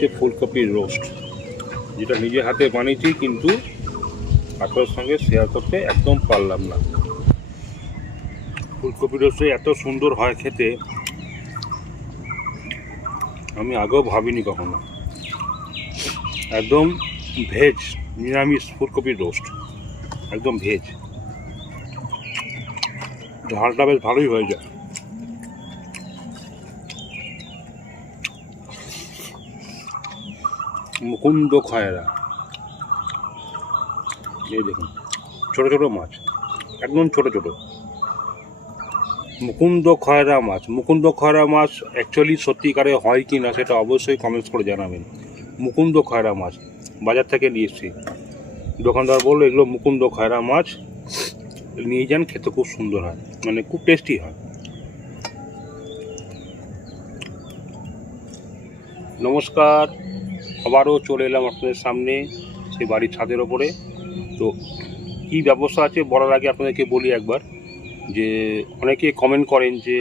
হচ্ছে ফুলকপির রোস্ট, যেটা নিজে হাতে বানিয়েছি কিন্তু আপনার সঙ্গে শেয়ার করতে একদম পারলাম না। ফুলকপি রোস্ট এত সুন্দর হয় খেতে, আমি আগেও ভাবিনি কখনো। একদম ভেজ নিরামিষ ফুলকপির রোস্ট, একদম ভেজ ঝালটা বেশ ভালোই হয়ে যায়। মুকুন্দ খয়রা। এই দেখুন, ছোট ছোট মাছ, একদম ছোট ছোট। মুকুন্দ খয়রা মাছ, মুকুন্দ খয়রা মাছ অ্যাকচুয়ালি সত্যিকারে হয় কি না সেটা অবশ্যই কমেন্টস করে জানাবেন। মুকুন্দ খয়রা মাছ, বাজার থেকে নিয়ে এসেছি। দোকানদার বলল, এগুলো মুকুন্দ খয়রা মাছ, নিয়ে যান, খেতে খুব সুন্দর হয় মানে খুব টেস্টি হয়। নমস্কার। আবারও চলে এলাম আপনাদের সামনে, সেই বাড়ির ছাদের ওপরে। তো কী ব্যবস্থা আছে বলার আগে আপনাদেরকে বলি একবার যে, অনেকে কমেন্ট করেন যে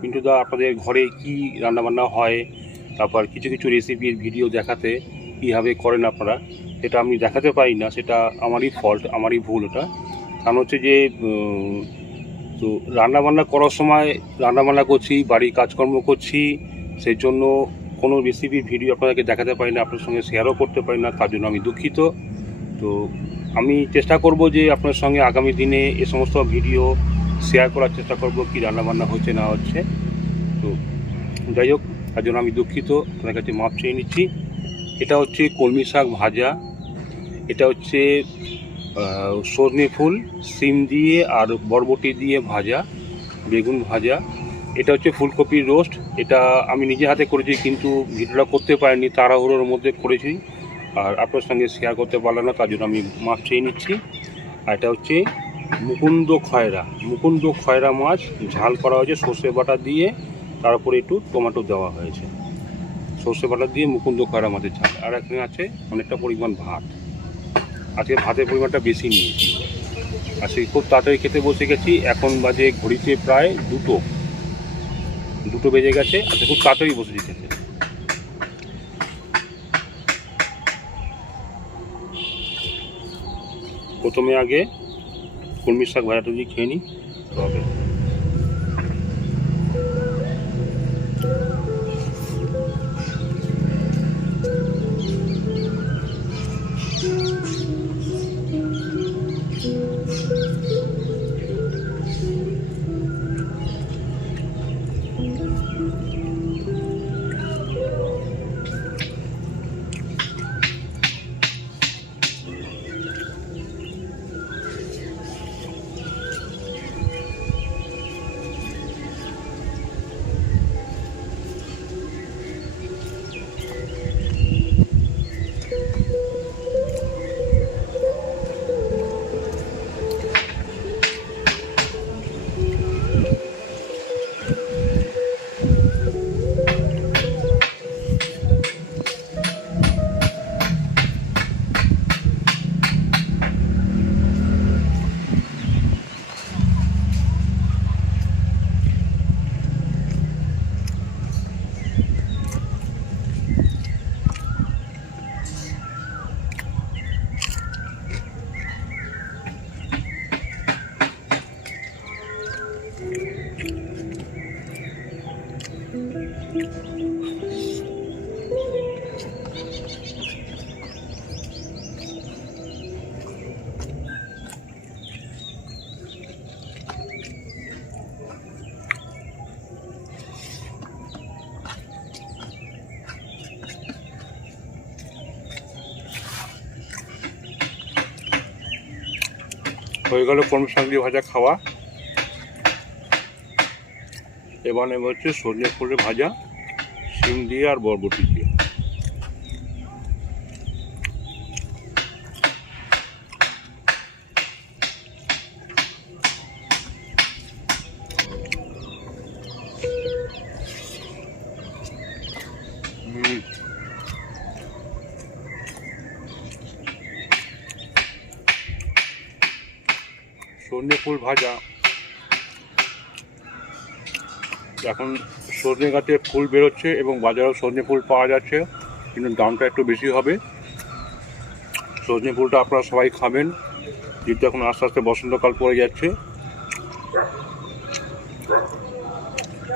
পিন্টুদা আপনাদের ঘরে কি রান্নাবান্না হয়, তারপর কিছু কিছু রেসিপির ভিডিও দেখাতে কীভাবে করেন আপনারা, সেটা আমি দেখাতে পারি না, সেটা আমারই ফল্ট আমারই ভুল ওটা। কারণ হচ্ছে যে তো রান্নাবান্না করার সময় রান্নাবান্না করছি, বাড়ির কাজকর্ম করছি, সেই জন্য কোনো রেসিপির ভিডিও আপনাদেরকে দেখাতে পারি না, আপনার সঙ্গে শেয়ারও করতে পারি না, তার জন্য আমি দুঃখিত। তো আমি চেষ্টা করব যে আপনার সঙ্গে আগামী দিনে এ সমস্ত ভিডিও শেয়ার করার চেষ্টা করব, কি রান্নাবান্না হচ্ছে না হচ্ছে। তো যাই হোক, তার জন্য আমি দুঃখিত, আপনার কাছে মাপ চেয়ে নিচ্ছি। এটা হচ্ছে কলমি শাক ভাজা, এটা হচ্ছে সজনে ফুল, সিম দিয়ে আর বরবটি দিয়ে ভাজা, বেগুন ভাজা। এটা হচ্ছে ফুলকপির রোস্ট। এটা আমি নিজে হাতে করেছি, কিন্তু ভিডিওটা করতে পারিনি, তাড়াহুড়োর মধ্যে করেছি। আর আপনার সঙ্গে শেয়ার করতে পারলাম না, তার জন্য আমি মাছ চেয়ে নিচ্ছি। আর এটা হচ্ছে মুকুন্দ খয়রা। মুকুন্দ খয়রা মাছ, ঝাল করা হয়েছে, সর্ষে বাটা দিয়ে তার উপরে একটু টমেটো দেওয়া হয়েছে। সর্ষে বাটা দিয়ে মুকুন্দ খয়রা মাছের ঝাল। আর এখানে আছে অনেকটা পরিমাণ ভাত। আজকে ভাতের পরিমাণটা বেশি নিয়েছি। আজকে খুব তাড়াতাড়ি খেতে বসে গেছি। এখন বাজে ঘড়িতে প্রায় দুটো। দুটো বেজে গেছে, আর খুব তাড়াতাড়ি বসেছি খেতে প্রথমে আগে কলমির শাক ভাজাটা যদি খেয়ে নিই তবে হয়ে গেল শাক দিয়ে ভাজা খাওয়া। এবার নেবে হচ্ছে সজনে ফুলের ভাজা। শিম দিয়ে আর বরবটি দিয়ে। হুম ফুল ভাজা। এখন সজনে গাছে ফুল বেরোচ্ছে এবং বাজারেও সজনে ফুল পাওয়া যাচ্ছে, কিন্তু দামটা একটু বেশি হবে। সজনে ফুলটা আপনারা সবাই খাবেন। যেহেতু এখন আস্তে আস্তে বসন্তকাল পড়ে যাচ্ছে।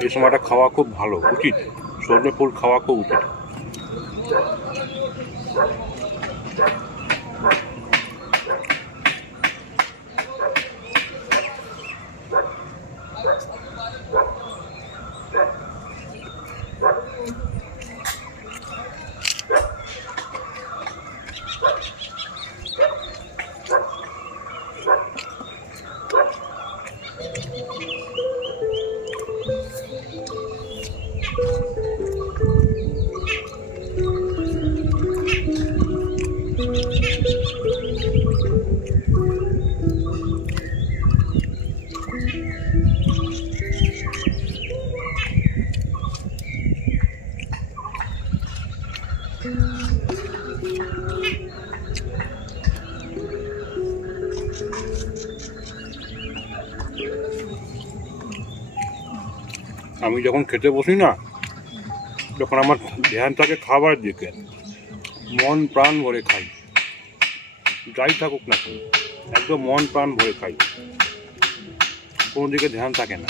এই সময়টা খাওয়া খুব ভালো, উচিত। সজনে ফুল খাওয়া খুব উচিত। আমি যখন খেতে বসি না, যখন আমার ধ্যান থাকে খাবার দিকে মন প্রাণ ভরে খাই। যাই থাকুক না একদম মন প্রাণ ভরে খাই। কোনো দিকে ধ্যান থাকে না।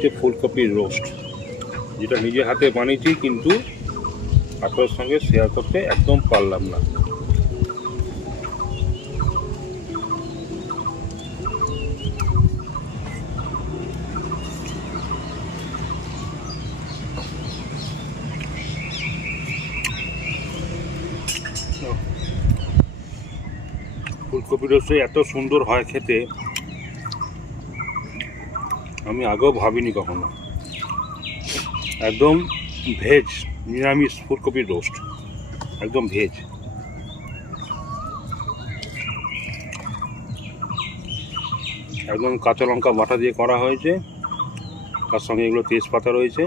হচ্ছে ফুলকপির রোস্ট যেটা নিজে হাতে বানিয়েছি, কিন্তু আপনার সঙ্গে শেয়ার করতে একদম পারলাম না। ফুলকপির রোস্ট এত সুন্দর হয় খেতে। আমি আগেও ভাবিনি কখনো। একদম ভেজ, নিরামিষ ফুলকপির রোস্ট একদম ভেজ। একদম কাঁচা লঙ্কা বাটা দিয়ে করা হয়েছে। তার সঙ্গে এগুলো তেজপাতা রয়েছে।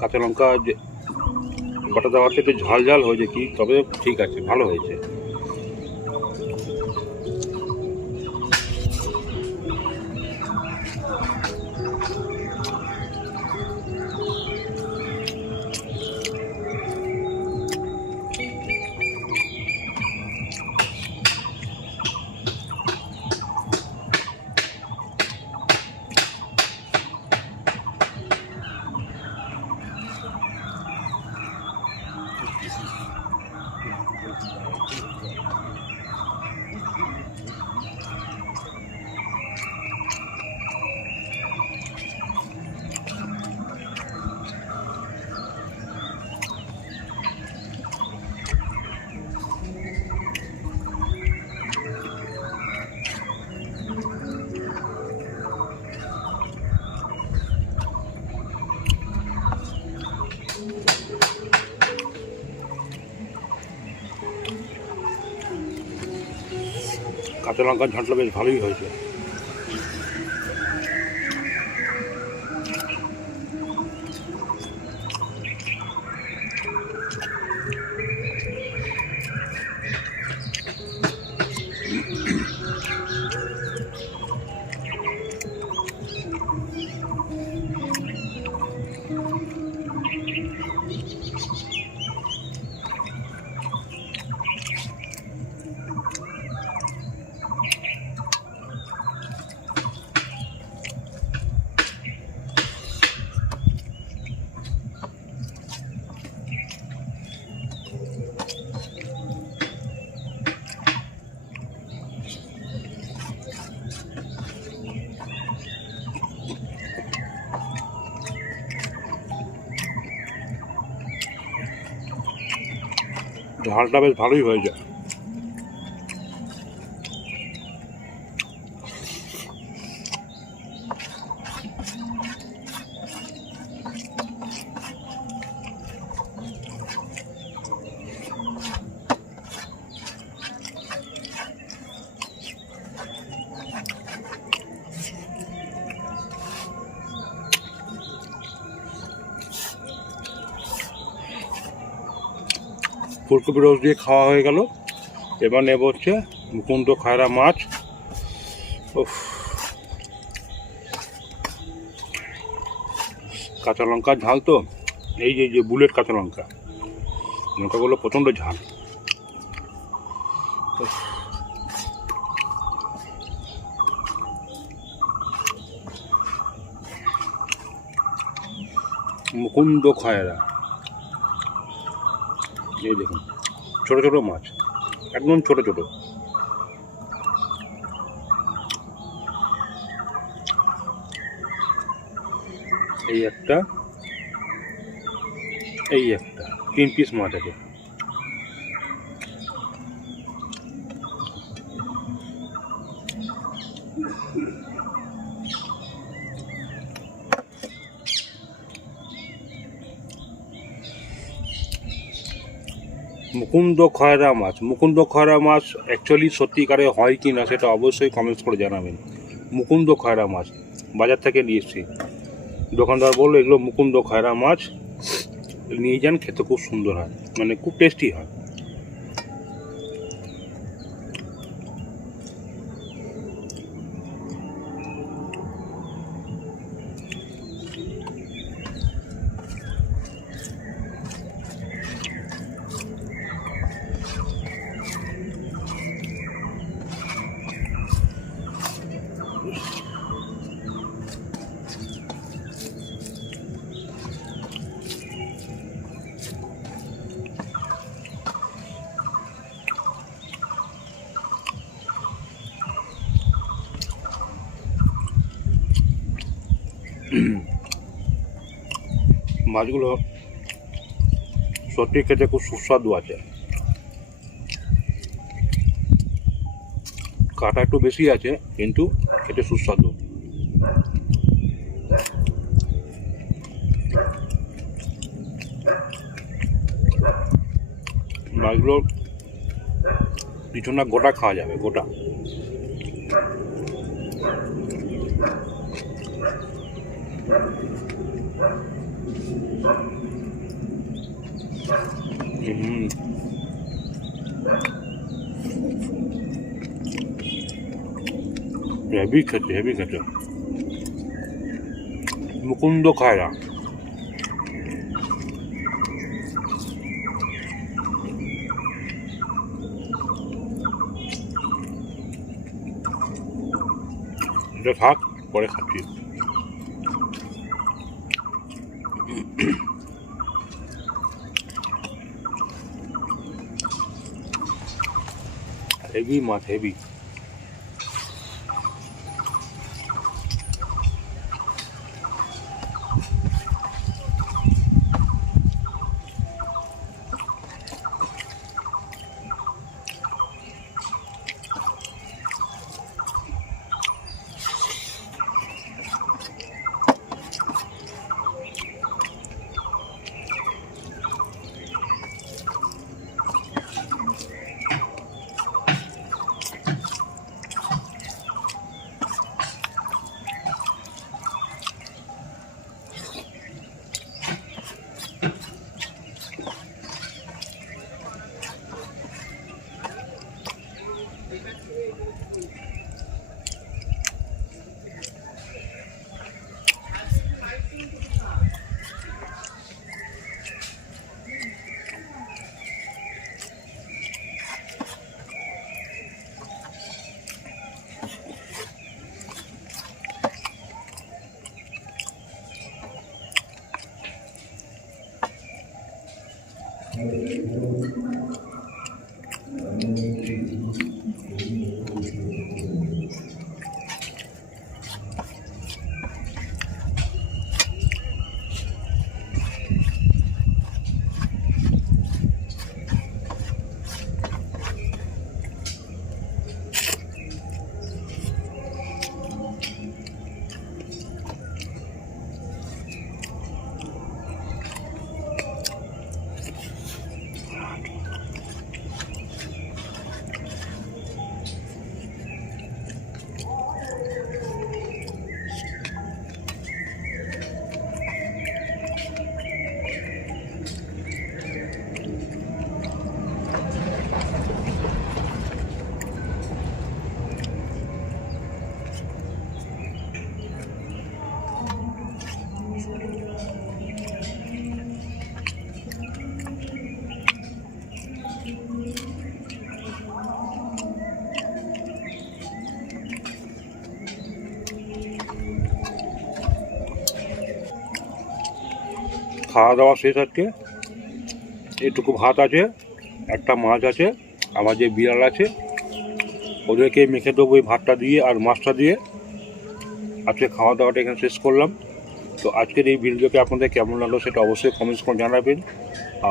কাঁচা লঙ্কা যে বাটা দেওয়াতে একটু ঝাল হয়েছে কি? তবে ঠিক আছে ভালো হয়েছে। লঙ্কার ঝালটা বেশ ভালোই হয়েছে। ঝালটা বেশ ভালোই হয়েছে। ফুলকপি রোজ দিয়ে খাওয়া হয়ে গেল। এবার নেব হচ্ছে মুকুন্দ খায়রা মাছ। কাঁচা লঙ্কার ঝাল তো? এই যে যে বুলেট কাঁচা লঙ্কা। লঙ্কাগুলো প্রচণ্ড ঝাল। মুকুন্দ খায়রা। এই দেখুন। ছোট ছোট মাছ একদম ছোট ছোট। এই একটা এই একটা তিন পিস মাছ আছে। মুকুন্দ খয়রা মাছ। মুকুন্দ খয়রা মাছ অ্যাকচুয়ালি সত্যিকারে হয় কি না সেটা অবশ্যই কমেন্টস করে জানাবেন। মুকুন্দ খয়রা মাছ, বাজার থেকে নিয়ে এসছি। দোকানদার বলল, এগুলো মুকুন্দ খয়রা মাছ, নিয়ে যান, খেতে খুব সুন্দর হয়। মানে খুব টেস্টি হয়। মাছগুলো সত্যি খেতে খুব সুস্বাদু আছে। কাটা একটু বেশি আছে, কিন্তু খেতে সুস্বাদু। মাছগুলো পিছনে গোটা খাওয়া যাবে, গোটা। হেভি খেতে হেভি খেতে মুকুন্দ খায়রা এটা থাক পরে খাচ্ছি হেভি মাছ হেভি Thank you. খাওয়া দাওয়া শেষ আজকে। এটুকু ভাত আছে, একটা মাছ আছে, আমার যে বিড়াল আছে, ওদেরকে মেখে দেবো ওই ভাতটা দিয়ে আর মাছটা দিয়ে। আজকে খাওয়া দাওয়াটা এখানে শেষ করলাম। তো আজকের এই ভিডিওকে আপনাদের কেমন লাগল সেটা অবশ্যই কমেন্টস করে জানাবেন।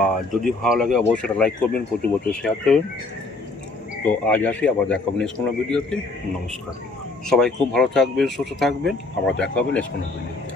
আর যদি ভালো লাগে অবশ্যই সেটা লাইক করবেন, প্রতি বছর শেয়ার করবেন। তো আজ আসি, আবার দেখা হবে নেক্সট কোনো ভিডিওতে। নমস্কার। সবাই খুব ভালো থাকবেন, সুস্থ থাকবেন। আবার দেখা হবে নেক্সট কোনো ভিডিওতে।